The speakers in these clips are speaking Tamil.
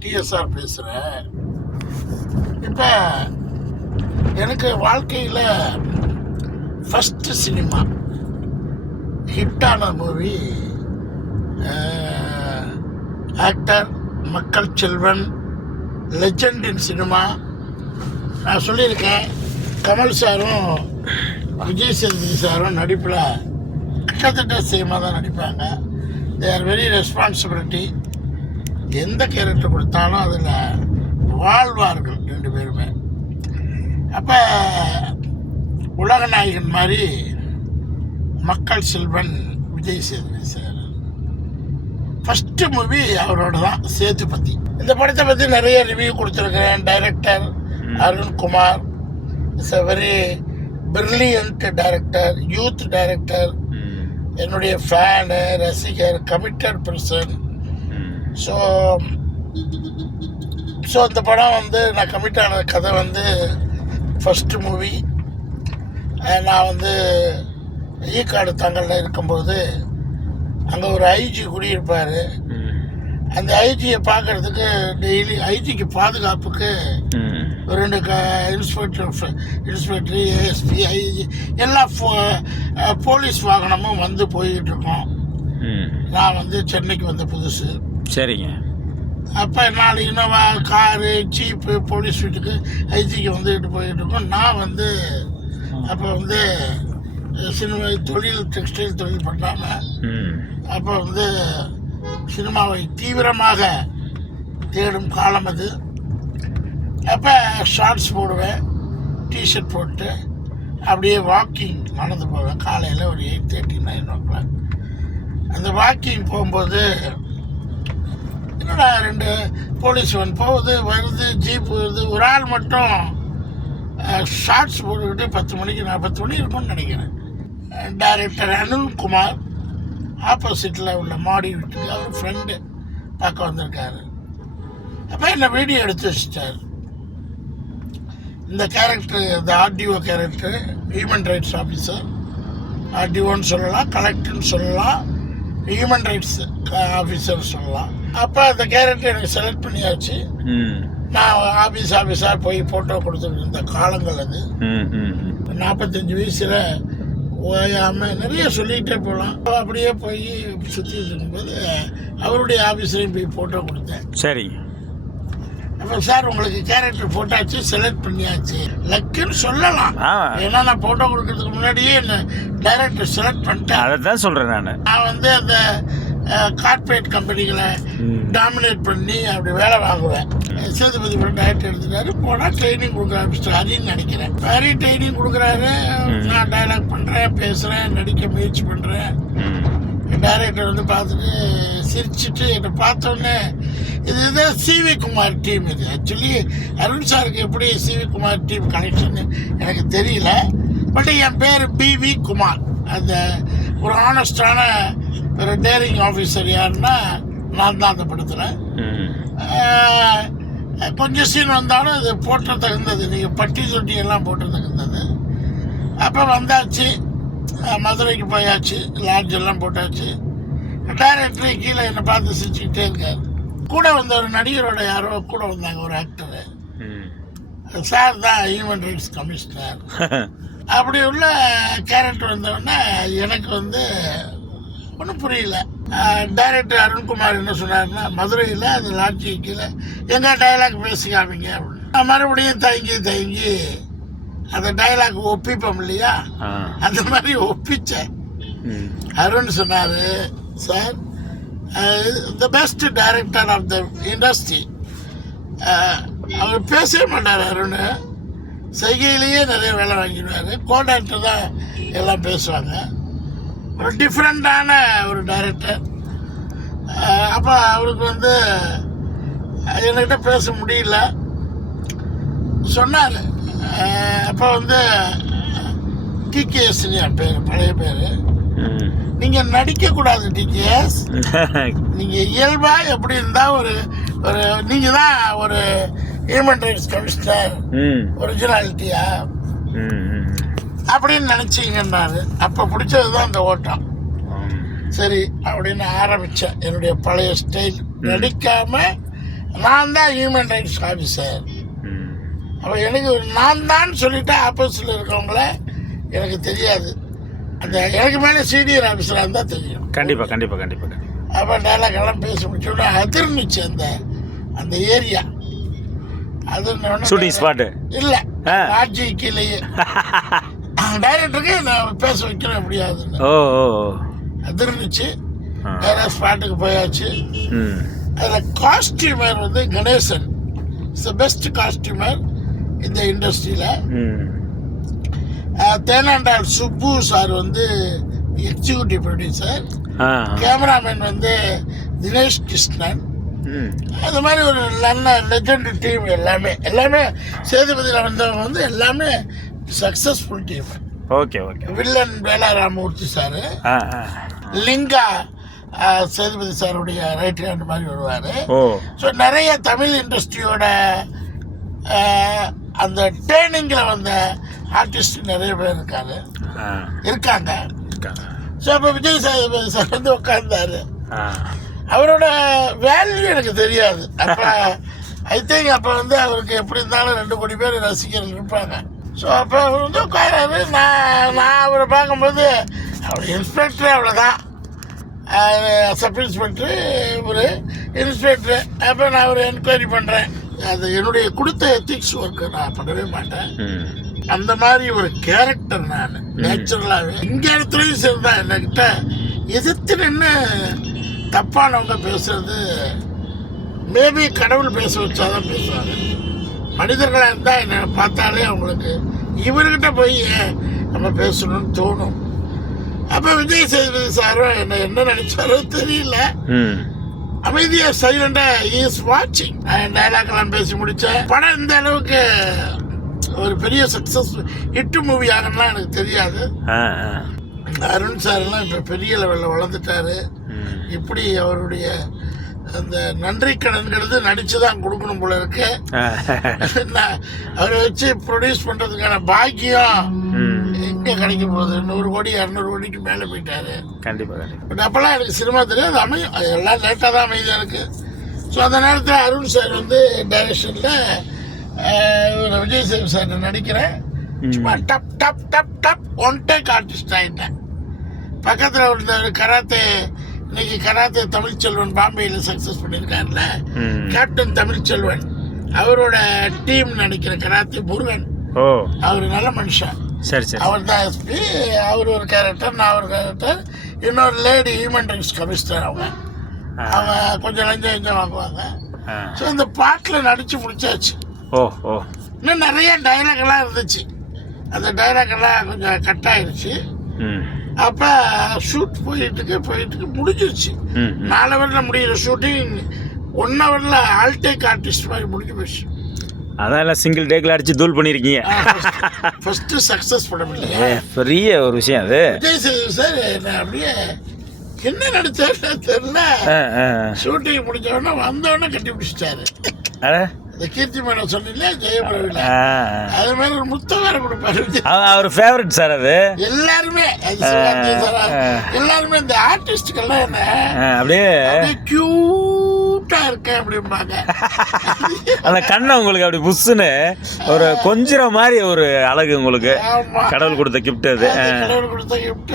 டிஎஸ்ஆர் பேசுகிறேன் இப்போ எனக்கு வாழ்க்கையில் ஃபஸ்ட்டு சினிமா ஹிட்டான மூவி ஆக்டர் மக்கள் செல்வன் லெஜண்ட் இன் சினிமா நான் சொல்லியிருக்கேன் கமல் சாரும் விஜய் சேதுபதி சாரும் நடிப்பில் கிட்டத்தட்ட சேமாக தான் நடிப்பாங்க. தே ஆர் வெரி ரெஸ்பான்சிபிலிட்டி எந்த கேரக்டர் கொடுத்தாலும் அதில் வாழ்வார்கள் ரெண்டு பேருமே. அப்போ உலக நாயகன் மாதிரி மக்கள் Selvan Vijay Sethupathi sir first movie அவரோட தான் சேதுபதி. இந்த படத்தை பற்றி நிறைய ரிவ்யூ கொடுத்துருக்கிறேன். Director Arunkumar it's a very brilliant director youth director என்னுடைய ஃபேனு ரசிகர் கமிட்டட் பர்சன் ஸோ ஸோ இந்த படம் வந்து நான் கமிட் ஆன கதை வந்து ஃபஸ்ட்டு மூவி நான் வந்து ஈக்காடு தங்கலில் இருக்கும்போது அங்கே ஒரு ஐஜி குடியிருப்பார். அந்த ஐஜியை பார்க்கறதுக்கு டெய்லி ஐஜிக்கு பாதுகாப்புக்கு ஒரு ரெண்டு க இன்ஸ்பெக்டர் இன்ஸ்பெக்டர் ஏஎஸ்பி ஐஜி எல்லா போலீஸ் வாகனமும் வந்து போய்கிட்டு இருக்கோம். நான் வந்து சென்னைக்கு வந்த புதுசு. சரிங்க. அப்போ நாலு இனோவா காரு ஜீப்பு போலீஸ் வீட்டுக்கு ஐஜிக்கு வந்துக்கிட்டு போயிட்டு இருக்கோம். நான் வந்து அப்போ வந்து சினிமா தொழில் டெக்ஸ்டைல் தொழில் பண்ணாமல் அப்போ வந்து சினிமாவை தீவிரமாக தேடும் காலம் அது. அப்போ ஷார்ட்ஸ் போடுவேன் டிஷர்ட் போட்டு அப்படியே வாக்கிங் நடந்து போவேன். காலையில் ஒரு eight thirty nine o'clock அந்த வாக்கிங் போகும்போது என்னடா ரெண்டு போலீஸ் வன் போகுது வருது ஜீப் வருது ஒரு ஆள் மட்டும் ஷார்ட்ஸ் போட்டுக்கிட்டு பத்து மணிக்கு நான் பத்து மணி இருக்கும்னு நினைக்கிறேன். டைரக்டர் அனில்குமார் ஆப்போசிட்டில் உள்ள மாடி வீட்டுக்கு அவர் ஃப்ரெண்டு பார்க்க வந்திருக்காரு. அப்போ என்ன வீடியோ எடுத்து வச்சிட்டார். இந்த கேரக்டர் இந்த RTO character human rights officer ஆர்டிஓன்னு சொல்லலாம் கலெக்டர்னு சொல்லலாம் ஹியூமன் ரைட்ஸ் ஆஃபீஸர் சொல்லலாம். அப்போ அந்த கேரக்டர் எனக்கு செலக்ட் பண்ணியாச்சு. நான் ஆஃபீஸ் ஆஃபீஸாக போய் ஃபோட்டோ கொடுத்துட்டு இருந்த காலங்கள் அது. நாற்பத்தஞ்சு வயசில் ஓயாமல் நிறைய சொல்லிகிட்டே போகலாம் அப்படியே போய் சுற்றிட்டு இருக்கும்போது அவருடைய ஆஃபீஸ்லேயும் போய் ஃபோட்டோ கொடுத்தேன். சரிங்க சார் உங்களுக்கு கேரக்டர் போட்டாச்சு செலக்ட் பண்ணியாச்சு. லக்குன்னு சொல்லலாம். ஏன்னா நான் ஃபோட்டோ கொடுக்கறதுக்கு முன்னாடியே என்ன டைரக்டர் செலக்ட் பண்ணிட்டேன் அதை தான் சொல்கிறேன் நான். நான் வந்து அந்த கார்ப்பரேட் கம்பெனிகளை. டாமினேட் பண்ணி அப்படி வேலை வாங்குவேன். சேதுபதி படம் டைரக்டர் எடுத்துட்டாரு. போனால் ட்ரைனிங் கொடுக்க ஆரம்பிச்சிட்டாருன்னு நினைக்கிறேன். நிறைய ட்ரைனிங் கொடுக்குறாரு. நான் டைலாக் பண்ணுறேன் பேசுகிறேன் நடிக்க முயற்சி பண்ணுறேன் டைரக்டர் வந்து பார்த்துட்டு சிரிச்சிட்டு என்னை பார்த்தோன்னே இது இதுதான் சிவி குமார் டீம் இது. ஆக்சுவலி அருண் சாருக்கு எப்படி சிவி குமார் டீம் கனெக்ஷன் எனக்கு தெரியல. பட் என் பேர் பிவி குமார் அந்த ஒரு ஆனஸ்டான ஒரு டேரிங் ஆஃபீஸர் யாருன்னா நான் தான் அந்த படத்தில். கொஞ்சம் சீன் வந்தாலும் இது போட்ட தகுந்தது. நீங்கள் பட்டி தொட்டி எல்லாம் போட்ட தகுந்தது. அப்போ வந்தாச்சு. மதுரைக்கு போயாச்சு லாட்ஜ் எல்லாம் போட்டாச்சு. டைரக்டர் கீழே என்னை பார்த்து சிரிச்சுக்கிட்டே இருக்காரு. கூட வந்த ஒரு நடிகரோட யாரோ கூட வந்தாங்க ஒரு ஆக்டரு சார் தான் ஹியூமன் ரைட்ஸ் கமிஷனர் அப்படி உள்ள கேரக்டர் வந்தோடனே எனக்கு வந்து ஒன்றும் புரியல. டைரக்டர் அருண்குமார் என்ன சொன்னாருன்னா மதுரையில் அந்த லாட்ஜி கீழே எங்க டைலாக் பேசி காமிங்க அப்படின்னு. மறுபடியும் தயங்கி தயங்கி அந்த டைலாக் ஒப்பிப்போம் இல்லையா? அந்த மாதிரி ஒப்பிச்சேன். அருண் சொன்னார் sir the best director of the industry அவர் பேசவே மாட்டார் அருண். செய்கையிலேயே நிறைய வேலை வாங்கிடுவார். கோ டைரக்டர் தான் எல்லாம் பேசுவாங்க. ஒரு டிஃப்ரெண்ட்டான ஒரு டைரக்டர் அப்போ அவருக்கு வந்து என்கிட்ட பேச முடியல. சொன்னார் அப்போ வந்து டிகேஎஸ் என் பேர் பழைய பேர். நீங்கள் நடிக்கக்கூடாது டிகேஎஸ் நீங்கள் இயல்பாக எப்படி இருந்தால் ஒரு ஒரு நீங்கள் தான் ஒரு ஹியூமன் ரைட்ஸ் கமிஷனர் ஒரிஜினாலிட்டியா அப்படின்னு நினச்சிங்கன்னாரு. அப்போ பிடிச்சது தான் அந்த ஓட்டம். சரி அப்படின்னு ஆரம்பித்தேன் என்னுடைய பழைய ஸ்டைல் நடிக்காம நான் தான் ஹியூமன் ரைட்ஸ் ஆஃபீஸர் அப்போ எனக்கு நான் தான் சொல்லிட்டு ஆப்போசிட்டில் இருக்கவங்கள எனக்கு தெரியாது. அந்த எனக்கு மேலே சீனியர் ஆஃபீஸராக இருந்தால் தெரியும். கண்டிப்பாக கண்டிப்பாக கண்டிப்பாக அப்போ டைலாக் எல்லாம் பேச முடிச்சோன்னா அதிர்ந்துச்சு அந்த அந்த ஏரியா. அது ஷூட்டிங் ஸ்பாட்டு இல்லை ஆ. ராஜி கீழேயே. டைரக்டருக்கு நான் பேச வைக்கிறேன் முடியாதுன்னு ஓ. அதிர்ந்துச்சு. வேற ஸ்பாட்டுக்கு போயாச்சு. அதில் காஸ்டியூமர் வந்து Ganesan. Is the best costumer இந்த இண்டஸ்ட்ரியில் தேனாண்டாள் சுப்பு சார் வந்து எக்ஸிக்யூட்டிவ் ப்ரொடியூசர் கேமராமேன் வந்து தினேஷ் கிருஷ்ணன். அது மாதிரி ஒரு நல்ல லெஜண்ட் டீம் எல்லாமே. எல்லாமே சேதுபதியில் வந்தவங்க வந்து எல்லாமே successful team okay okay. Villain Vela Ramamoorthy sir Lingaa Sethupathi சாருடைய ரைட் ஹேண்ட் மாதிரி வருவார். ஸோ நிறைய தமிழ் இண்டஸ்ட்ரியோட அந்த ட்ரைனிங்கில் வந்த ஆர்டிஸ்ட் நிறைய பேர் இருக்காரு இருக்காங்க. ஸோ அப்போ விஜய் சேதுபதி சார் வந்து உட்கார்ந்தாரு அவரோட வேல்யூ எனக்கு தெரியாது. அப்போ ஐ திங்க் அப்போ வந்து அவருக்கு எப்படி இருந்தாலும் ரெண்டு கோடி பேர் ரசிகர்கள் இருப்பாங்க. ஸோ அப்போ அவர் வந்து உட்காராரு நான் நான் அவரை பார்க்கும்போது அவர் இன்ஸ்பெக்டர் அவ்வளோதான் சப் இன்ஸ்பெக்டர் ஒரு இன்ஸ்பெக்டர் அப்போ நான் ஒரு என்கொயரி பண்ணுறேன் அது என்னுடைய கொடுத்த எத்திக்ஸ் ஒர்க்கு நான் பண்ணவே மாட்டேன். அந்த மாதிரி ஒரு கேரக்டர் நான் நேச்சுரலாகவே இங்கே இடத்துலையும் சரிதான் என்கிட்ட எதிர்த்து நின்று தப்பானவங்க பேசுறது மேபி கடவுள் பேச வச்சாதான் பேசுவாங்க மனிதர்களாக இருந்தால் என்னை பார்த்தாலே அவங்களுக்கு இவர்கிட்ட போய் நம்ம பேசணும்னு தோணும். அப்போ விஜய் சேதுபதி சாரும் என்ன என்ன நினைச்சாரோ தெரியல. அமைதியா சைலண்டா இஸ் வாட்சிங் டைலாக் எல்லாம் பேசி முடிச்சேன். படம் இந்த அளவுக்கு ஒரு பெரிய சக்சஸ் ஹிட் மூவி ஆகணும்லாம் எனக்கு தெரியாது. அருண் சார் எல்லாம் இப்ப பெரிய லெவல்ல வளர்ந்துட்டாரு. இப்படி அவருடைய அந்த நன்றி கடன்கிறது நடிச்சு தான் கொடுக்கணும் போல இருக்கு. அவரை வச்சு ப்ரொடியூஸ் பண்றதுக்கான பாக்கியம். எங்க கிடைக்க போகுது? நூறு கோடி இரநூறு கோடிக்கு மேல போயிட்டாரு. கண்டிப்பாக பட் அப்போல்லாம் எனக்கு சினிமா தெரியாது. அமையும் அது எல்லாம் லேட்டாக தான் அமைதியாக இருக்கு ஸோ அந்த நேரத்தில் அருண் சார் வந்து டைரக்ஷனில் விஜய் சேது சார் நடிக்கிறேன். சும்மா டப் டப் டப் டப் ஒன் டேக் ஆர்டிஸ்ட் ஆகிட்டேன் பக்கத்தில் இருந்த கராத்தே இன்னைக்கு கராத்தே தமிழ்ச்செல்வன் பாம்பேயில் சக்ஸஸ் பண்ணியிருக்காருல கேப்டன் தமிழ்ச்செல்வன் அவரோட டீம் நடிக்கிற கராத்தே முருகன். அவர் நல்ல மனுஷன். சரி சரி. அவர் தான் எஸ்பி அவர் ஒரு கேரக்டர் நான் ஒரு கேரக்டர் இன்னொரு லேடி ஹியூமன் ரைட்ஸ் கமிஷனர் அவங்க. அவங்க கொஞ்சம் லஞ்சம் லஞ்சம் வாங்குவாங்க. ஸோ இந்த பாட்டில் நடிச்சு முடிச்சாச்சு. ஓ ஓ. இன்னும் நிறைய எல்லாம் இருந்துச்சு. அந்த டைலாக் எல்லாம் கொஞ்சம் கட் ஆயிருச்சு. ம். அப்போ ஷூட் போயிட்டு இருக்கு போயிட்டு இருக்கு முடிஞ்சிருச்சு. நாலு ஹவரில் முடியிற ஷூட்டிங் ஒன் ஹவரில் ஆல்டேக் ஆர்டிஸ்ட் மாதிரி முடிஞ்சு போச்சு. அதான் எல்லாம் சிங்கிள் டேக்கில் அடிச்சு தூள் பண்ணியிருக்கீங்க ஃபஸ்ட்டு சக்ஸஸ் படம் ஏ இல்லையா பெரிய ஒரு விஷயம் அது. விஜய் சார் அப்படியே என்ன நடிச்சாருன்னு தெரியல. ஷூட்டிங் முடிஞ்ச உடனே வந்த உடனே கட்டி பிடிச்சிட்டாரு. இந்த கீர்த்தி மேடம் சொன்னீங்களே ஜெயபிரவில ஆ அது மாதிரி ஒரு கொடுப்பாரு. அவ- அவர் ஃபேவரட் சார் அது. எல்லாருமே. எல்லாருமே இந்த ஆர்டிஸ்டுக்கெல்லாம் என்ன அப்படியே. அப்படியே கியூட்டா இருக்கேன் அப்படிம்பாங்க. அந்த கண்ணை உங்களுக்கு அப்படி புஷ்ஷுன்னு ஒரு கொஞ்சிற மாதிரி ஒரு அழகு உங்களுக்கு. கடவுள் கொடுத்த கிஃப்ட் அது. கடவுள் கொடுத்த gift.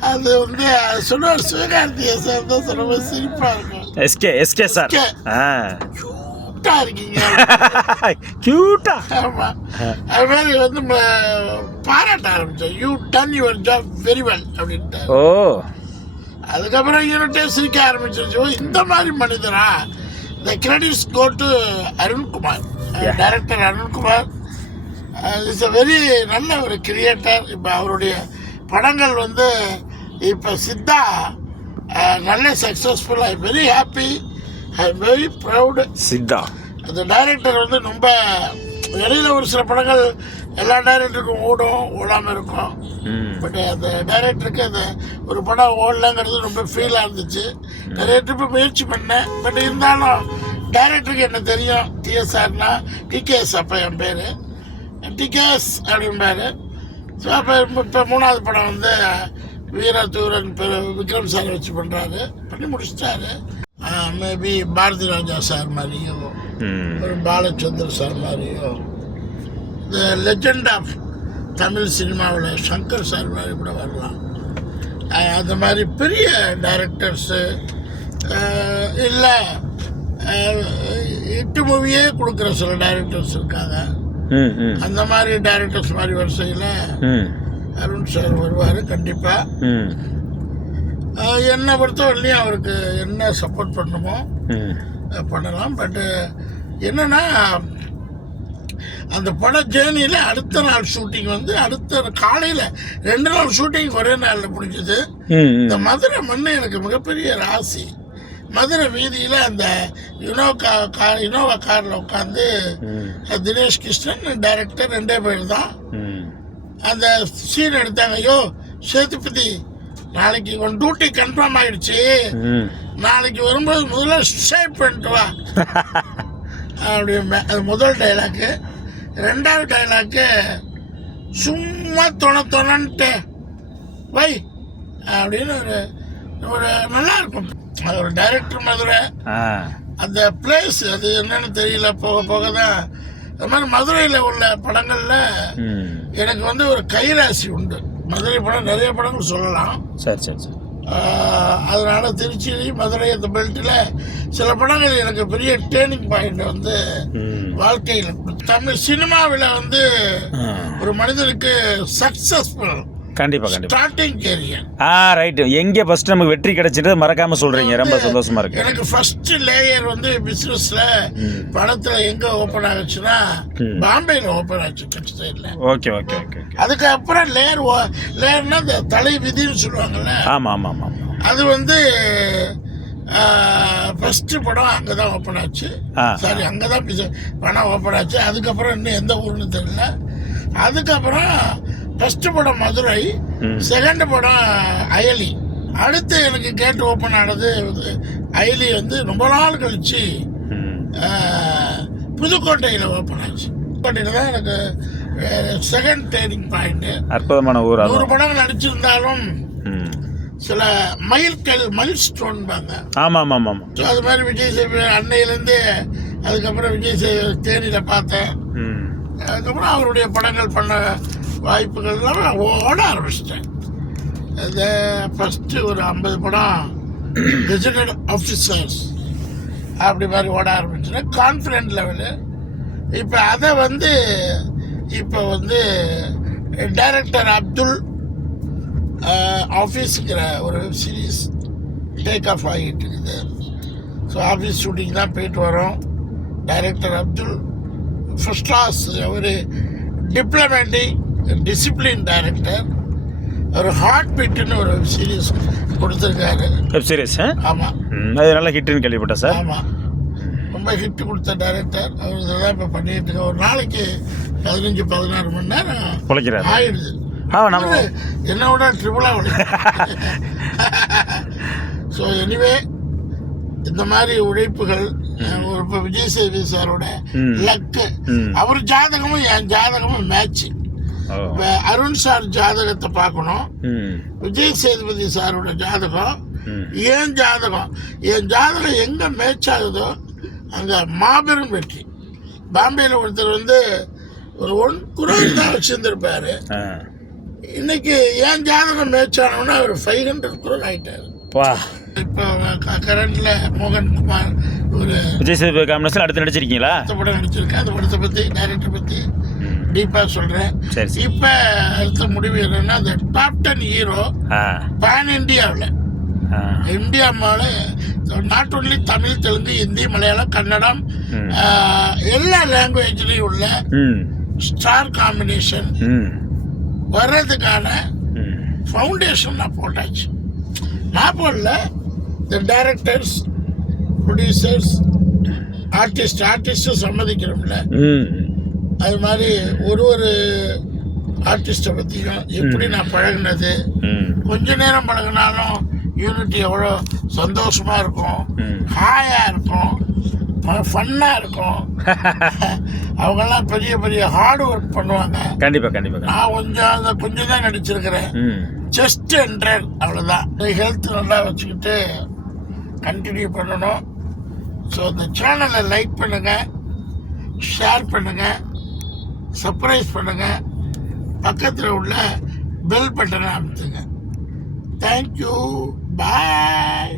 அது வந்து சொல்லுவார் சிவகார்த்திகே சார் தான் சொல்லும்போது சிரிப்பா இருக்கும். SK SK sir. ஆ. கியூட்டா இருக்கீங்க. கியூட்டா ஆமா. அது மாதிரி வந்து பாராட்ட ஆரம்பிச்சேன். You done your job very well அப்படின்ட்டு. ஓ. அதுக்கப்புறம் யூனிட்டே சிரிக்க ஆரம்பிச்சிருச்சு. இந்த மாதிரி மனிதரா? The credits go to Arunkumar. Director Arunkumar. Is a very நல்ல ஒரு கிரியேட்டர் இப்போ அவருடைய படங்கள் வந்து இப்போ சித்தா அஹ், நல்ல successful I very happy I very proud Chitha. அந்த டைரக்டர் வந்து ரொம்ப இடையில ஒரு சில படங்கள் எல்லா டைரக்டருக்கும் ஓடும் ஓடாமல் இருக்கும். பட் அந்த டைரக்டருக்கு அந்த ஒரு படம் ஓடலங்கிறது ரொம்ப ஃபீலாக இருந்துச்சு. நிறைய ட்ரிப்பு முயற்சி பண்ணேன். பட் இருந்தாலும் டைரக்டருக்கு என்ன தெரியும்? டிஎஸ்ஆர்னா டிகேஎஸ் அப்போ என் பேர். டிகேஎஸ் அப்படிம்பாரு ஸோ அப்போ இப்போ மூணாவது படம் வந்து வீர தூரன் பெரு- விக்ரம் சார் வச்சு பண்ணுறாரு பண்ணி முடிச்சிட்டாரு. மேபி பாரதி ராஜா சார் மாதிரியோ ஒரு பாலச்சந்தர் சார் மாதிரியோ த லெஜெண்ட் ஆஃப் தமிழ் சினிமாவில் சங்கர் சார் மாதிரி கூட வரலாம். அந்த மாதிரி பெரிய டைரக்டர்ஸு இல்லை எட்டு மூவியே கொடுக்குற சில டைரக்டர்ஸ் இருக்காங்க. அந்த மாதிரி டைரக்டர்ஸ் மாதிரி வரிசையில் அருண் சார் வருவார் கண்டிப்பாக என்னை பொறுத்தவரையிலையும் அவருக்கு என்ன சப்போர்ட் பண்ணுமோ ம். அஹ் பண்ணலாம். பட்டு என்னன்னா அந்த பட ஜேர்னியில் அடுத்த நாள் ஷூட்டிங் வந்து அடுத்த காலையில் ரெண்டு நாள் ஷூட்டிங் ஒரே நாளில் முடிஞ்சது. இந்த மதுரை மண்ணு எனக்கு மிகப்பெரிய ராசி. மதுரை வீதியில் அந்த கா கார் இனோவா காரில் உட்காந்து தினேஷ் கிருஷ்ணன் டைரக்டர் ரெண்டே பேர் தான். அந்த சீன் எடுத்தாங்க ஐயோ சேதுபதி நாளைக்கு உன் டியூட்டி கன்ஃபார்ம் ஆயிடுச்சு. நாளைக்கு வரும்போது முதல்ல ஷேப் பண்ணிட்டு வா. அப்படி மே- அது முதல் டைலாக்கு ரெண்டாவது டைலாக்கு சும்மா தொண தொணன்ட்டு. வை அப்படின்னு ஒரு ஒரு நல்லா இருக்கும் அது ஒரு டைரக்டர் மதுரை. அந்த பிளேஸ் அது என்னன்னு தெரியல போக போக தான். அது மாதிரி மதுரையில் உள்ள படங்களில் எனக்கு வந்து ஒரு கைராசி உண்டு. மதுரை படம் நிறைய படங்கள் சொல்லலாம். சரி சரி சரி. அதனால திருச்சி மதுரை அந்த பெல்ட்டில் சில படங்கள் எனக்கு பெரிய டேர்னிங் பாயிண்ட் வந்து வாழ்க்கையில். தமிழ் சினிமாவில் வந்து. ஒரு மனிதனுக்கு சக்சஸ்ஃபுல் கண்டிப்பா கண்டிப்பா. ஸ்டார்டிங் கேரியர் ஆ ரைட்டு எங்கே ஃபர்ஸ்ட் நமக்கு வெற்றி கிடைச்சிட்டு மறக்காம சொல்றீங்க. ரொம்ப சந்தோஷமா இருக்கு. எனக்கு ஃபர்ஸ்ட் லேயர் வந்து பிசினஸ்ல ம். படத்துல எங்க ஓபன் ஆச்சுன்னா ம். பாம்பேல ஓபன் ஆச்சு டெக்ஸ்டைல்ல ஓகே ஓகே ஓகே ஓகே. அதுக்கப்புறம் லேயர் லேயர்னா இந்த தலை விதின்னு சொல்லுவாங்கல்ல? ஆமா ஆமா ஆமா ஆமா. அது வந்து ஃபர்ஸ்ட் படம் அங்கே தான் ஓப்பன் ஆச்சு. சாரி அங்கே தான் படம் ஓப்பன் ஆச்சு. அதுக்கப்புறம் இன்னும் எந்த ஊர்னு தெரியல. அதுக்கப்புறம் ஃபர்ஸ்ட் படம் மதுரை. செகண்ட் படம் அயலி. அடுத்து எனக்கு கேட் ஓப்பன் ஆனது அயலி வந்து ரொம்ப நாள் கழிச்சு புதுக்கோட்டையில் ஓப்பன் ஆச்சு. புதுக்கோட்டையில் தான் எனக்கு செகண்ட் டேர்னிங் பாயிண்ட் அற்புதமான ஊர் நூறு அதுவும் படங்கள் நடிச்சிருந்தாலும் சில மைல்கல் மைல் ஸ்டோன்பாங்க ஆமா ஆமா ஆமா ஆமா ஸோ அது மாதிரி விஜய் சேவி அன்னையிலேருந்து அதுக்கப்புறம் விஜய் சேவி தேனியில் பார்த்தேன். அதுக்கப்புறம் அவருடைய படங்கள் பண்ண வாய்ப்புகள்லாம் நான் ஓட ஆரம்பிச்சிட்டேன். இந்த ஃபஸ்ட்டு ஒரு ஐம்பது படம் கெஜெட்டட் ஆஃபீஸர்ஸ் அப்படி மாதிரி ஓட ஆரம்பிச்சிட்டேன். கான்ஃபிடென்ட் லெவலு இப்போ அதை வந்து இப்போ வந்து டைரக்டர் அப்துல் ஆஃபீஸுங்கிற ஒரு வெப் சீரிஸ் டேக் ஆஃப் ஆகிட்டு இருக்குது. ஸோ ஆஃபீஸ் ஷூட்டிங் தான் போயிட்டு வரோம். டைரக்டர் அப்துல் ஃபர்ஸ்ட் கிளாஸ் ஒரு டிப்ளமேட்டிக் டிசிப்ளின் டைரக்டர் ஒரு ஹார்ட் பீட்டுன்னு ஒரு சீரிஸ் கொடுத்துருக்காரு. வெப் சீரிஸ் ஆமாம் அது நல்ல ஹிட்னு கேள்விப்பட்டேன் சார் ஆமாம் ரொம்ப ஹிட் கொடுத்த டைரக்டர் அவர் இதெல்லாம் இப்போ பண்ணிட்டு இருக்க ஒரு நாளைக்கு பதினஞ்சு பதினாறு மணி நேரம் உழைக்கிறாரு. ஆயிடுது. ஆ நம்ம என்னோட ட்ரிபிளாக ஸோ எனிவே இந்த மாதிரி உழைப்புகள் இப்போ விஜய் சேவி சாரோட. லக்கு. அவர் ஜாதகமும் என் ஜாதகமும் மேட்ச் அருண் சார் ஜாதகத்தை பார்க்கணும். விஜய் சேதுபதி சாரோட ஜாதகம். ஏன் ஜாதகம்? என் ஜாதகம் எங்கே மேட்ச் ஆகுதோ அங்கே மாபெரும் வெற்றி. பாம்பேயில் ஒருத்தர் வந்து ஒரு ஒன் குரோர் தான் வச்சுருந்துருப்பாரு. இன்னைக்கு என் ஜாதகம் மேட்ச் ஆனோன்னா அவர் ஃபைவ் ஹண்ட்ரட் குரோர் ஆகிட்டாரு இப்போ கரண்ட்ல மோகன் குமார் ஒரு விஜய் சேதுபதி காம்பினேஷன் அடுத்து நடிச்சிருக்கீங்களா? அடுத்த படம் நடிச்சிருக்கேன் அந்த படத்தை பற்றி டைரக்டர் பற்றி டீப்பாக சொல்கிறேன் சரி இப்போ அடுத்த முடிவு என்னன்னா அந்த டாப் டென் ஹீரோ பேன் இந்தியாவில் இந்தியா மேலே நாட் ஒன்லி தமிழ் தெலுங்கு ஹிந்தி மலையாளம் கன்னடம் எல்லா லாங்குவேஜ்லேயும் உள்ள ஸ்டார் காம்பினேஷன் வர்றதுக்கான ஃபவுண்டேஷன் நான் போட்டாச்சு. நான் போடல. இந்த டைரக்டர்ஸ் ப்ரொடியூசர்ஸ் ஆர்டிஸ்ட் ஆர்டிஸ்ட்டும் சம்மதிக்கிறோம்ல. ம். அது மாதிரி ஒரு ஒரு ஆர்டிஸ்ட்டை பற்றியும் எப்படி நான் பழகுனது? கொஞ்ச நேரம் பழகினாலும் யூனிட்டி எவ்வளோ சந்தோஷமாக இருக்கும். ஹாயாக இருக்கும். ஃபன்னாக இருக்கும். அவங்கெல்லாம் பெரிய பெரிய ஹார்ட் ஒர்க் பண்ணுவாங்க. கண்டிப்பா கண்டிப்பா கண்டிப்பா. நான் கொஞ்சம் அந்த கொஞ்சம் தான் நடிச்சிருக்கிறேன். ஜஸ்ட் ஹண்ட்ரட் அவ்வளோதான் ஹெல்த் நல்லா வச்சுக்கிட்டு கண்டினியூ பண்ணணும். ஸோ இந்த சேனலை லைக் பண்ணுங்கள் ஷேர் பண்ணுங்கள் சர்ப்ரைஸ் பண்ணுங்கள் பக்கத்தில் உள்ள பெல் பட்டனை அமுத்துங்க. Thank you bye